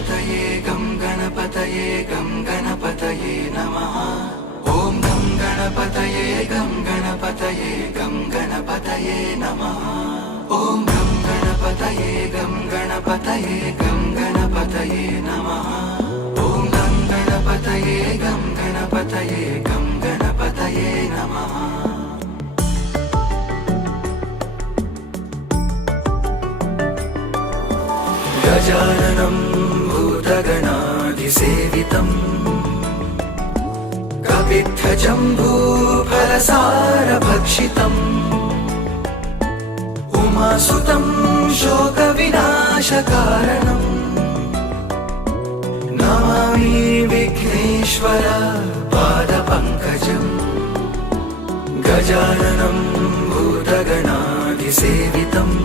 गणपतये गं गणपतये नमः। ॐ गं गणपतये गं गणपतये नमः। ॐ गं गणपतये गं गणपतये नमः। ॐ गं गणपतये गं गणपतये नमः। गजाननं भूतगणाधिसेवितम् कपित्थजम्बूफलसारभक्षितम् उमासुतं शोकविनाशकारणम् नमामि विघ्नेश्वर पादपङ्कजम्। गजाननं भूतगणाधिसेवितम्